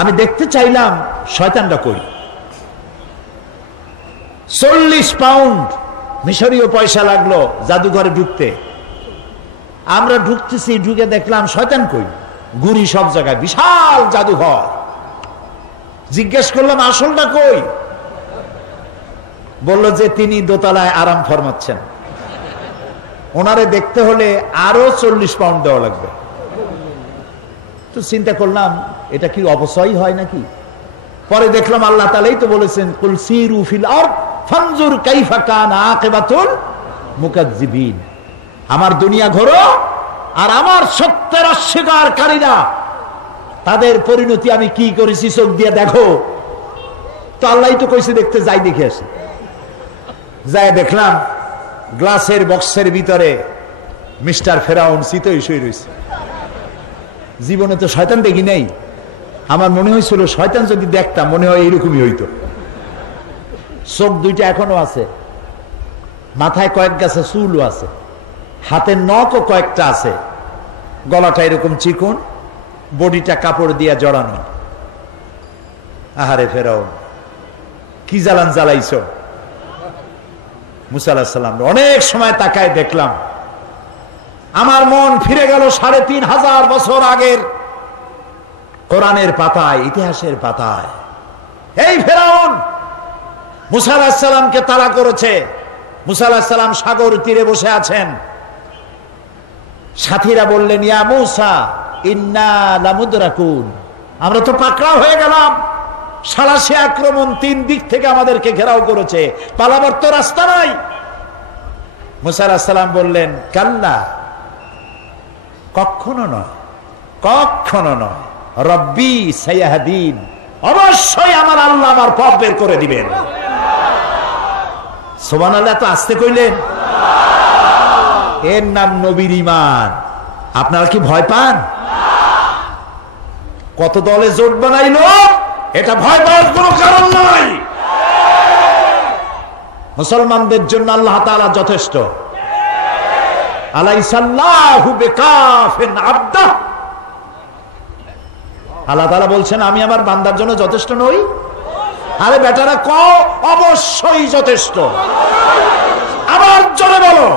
আমি দেখতে চাইলাম শয়তানটা কই। 40 পাউন্ড মিশরীয় পয়সা লাগলো জাদুঘরে ঢুকতে। আমরা ঢুকতেছি, ঢুকে দেখলাম শয়তান কই, গুড়ি সব জায়গায়, বিশাল জাদুঘর। জিজ্ঞেস করলাম আসলটা কই? বলল যে তিনি দোতলায় আরাম ফরমাচ্ছেন, ওনারে দেখতে হলে আরো 40 পাউন্ড দেওয়া লাগবে। তো চিন্তা করলাম এটা কি অপচয় হয় নাকি? পরে দেখলাম আল্লাহ তাআলাই তো বলেছেন, কুল সিরু ফিল আরদ ফানজুর কাইফা কানা আকিবাতুল মুকাজ্জিবিন। আমার দুনিয়া ঘোরো আর আমার সত্যের অস্বীকারীরা তাদের পরিণতি আমি কি করেছি চোখ দিয়ে দেখো। তো আল্লাহই তো কইছে দেখতে যাই, দেখে আসি। যাই দেখলাম গ্লাসের বক্সের ভিতরে মিস্টার ফেরাউন চিতই শুয়ে রয়েছে। জীবনে তো শয়তান দেখি নাই। আমার মনে হয়েছিল শয়তান যদি দেখতাম মনে হয় এইরকমই হইতো। চোখ দুইটা এখনো আছে, মাথায় কয়েক গাছে চুলও আছে, হাতের নখও কয়েকটা আছে, গলাটা এরকম চিকন, বডিটা কাপড় দিয়ে জড়ানো। আহারে ফেরাউন, কি জ্বালান জ্বালাইছ। মুসা আলাইহিস সালাম অনেক সময় তাকায় দেখলাম, আমার মন ফিরে গেল 3500 বছর আগের কোরআনের পাতায়, ইতিহাসের পাতায়। এই ফেরাউন মুসা আলাইহিস সালামকে তাড়া করেছে। মুসা আলাইহিস সালাম সাগর তীরে বসে আছেন। সাথীরা বললেন, ইয়া মুসা ইন্না লামুদরাকুন, আমরা তো পাকড়াও হয়ে গেলাম। সালাসী আক্রমণ 3 দিক থেকে আমাদেরকে ঘেরাও করেছে, পালাবার তো রাস্তা নাই। মুসা আলাইহিস সালাম বললেন, কাল্লা, কখনো নয়, কখনো নয়, রব্বি সাইয়াহদিন, অবশ্যই আমার আল্লাহ আমার পথ বের করে দিবেন। সুবহানাল্লাহ। তো আসতে কইলেন, এর নাম নবীর ঈমান। আপনারা কি ভয় পান? কত দলে জোট বানাইলো, এটা ভয় পাওয়ার কোনো কারণ নাই। মুসলমানদের জন্য আল্লাহ তাআলা যথেষ্ট। আলাইসাল্লাহু বিকাফিন আবদা, আল্লাহ তাআলা বলছেন আমি আমার বান্দার জন্য যথেষ্ট নই? আরে বেটারা কও অবশ্যই যথেষ্ট। আবার জোরে বলো।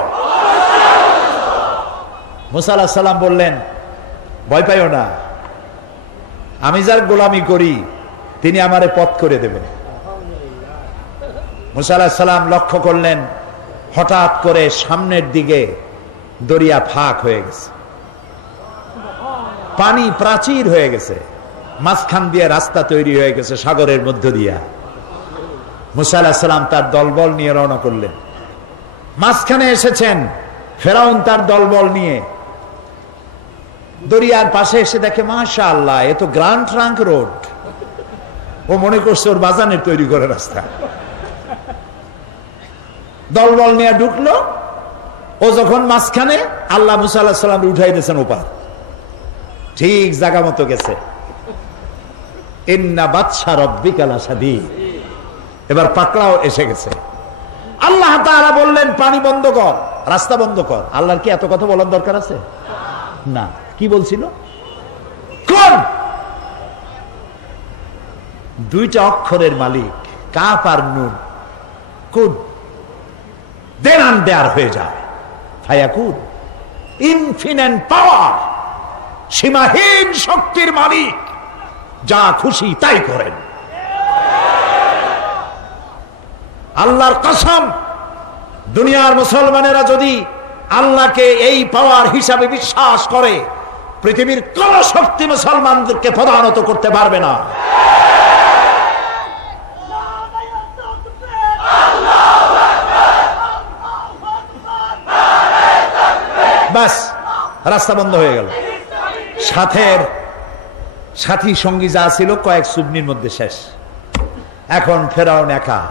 মুসা আলাইহিস সালাম বললেন, ভয় পাইও না, আমি যার গোলামি করি তিনি আমারে পথ করে দেবেন। মুসা আলাইহিস সালাম লক্ষ্য করলেন, হঠাৎ করে সামনের দিকে দরিয়া ফাঁক হয়ে গেছে, পানি প্রাচীর হয়ে গেছে, মাঝখান দিয়ে রাস্তা তৈরি হয়ে গেছে সাগরের মধ্য দিয়া। মুসা আলাইহিস সালাম তার দলবল নিয়ে রওনা করলেন। মাঝখানে এসেছেন ফেরাউন তার দলবল নিয়ে। দরিয়ার পাশে এসে দেখে, মাশাআল্লাহ, এ তো গ্র্যান্ড ট্রাঙ্ক রোড। ও মনে করছে ওর বাজানের তৈরি করে রাস্তা। দলবল নিয়ে ঢুকলো। ও যখন মাঝখানে, আল্লাহ মুসা আলাইহিস সালাম উঠাই দিয়েছেন ওপার, ঠিক জায়গা মতো গেছে। ইন্না বাতশা রাব্বিকা লাশাদীদ, এবার পাকড়াও এসে গেছে। আল্লাহ তাআলা বললেন, পানি বন্ধ কর, রাস্তা বন্ধ কর। আল্লাহর কি এত কথা বলার দরকার আছে? না। কি বলছিল? কোন? দুইটা অক্ষরের মালিক, কাফ আর নুন। কুন, দেন অ্যান্ড দেয়ার হয়ে যায়। ফায়াকুন, ইনফিনিট পাওয়ার, সীমাহীন শক্তির মালিক, যা খুশি তাই করেন। আল্লাহর কসম, দুনিয়ার মুসলমানেরা যদি আল্লাহকে এই পাওয়ার হিসাবে বিশ্বাস করে, পৃথিবীর কোন শক্তি মুসলমানদেরকে প্রধানত করতে পারবে না। বাস, রাস্তা বন্ধ হয়ে গেল। সাথী সঙ্গী যা ছিল কয়েক সুবনির মধ্যে শেষ। এখন ফেরাউন একা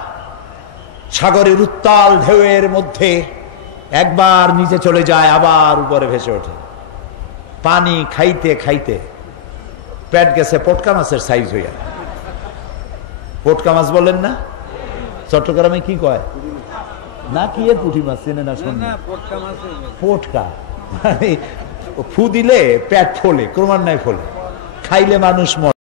সাগরের উত্তাল ঢেউয়ের মধ্যে একবার নিচে চলে যায়, আবার উপরে ভেসে ওঠে। পানি খাইতে খাইতে পেট গেছে পটকা মাছের সাইজ হইয়া। পটকা মাছ বলেন না? চট্টগ্রামে কি কয় না, কি এর পুঁটি মাছ চেনে না? পটকা মানে ফু দিলে পেট ফোলে, ক্রমান্বয়ে ফোলে, খাইলে মানুষ মরে।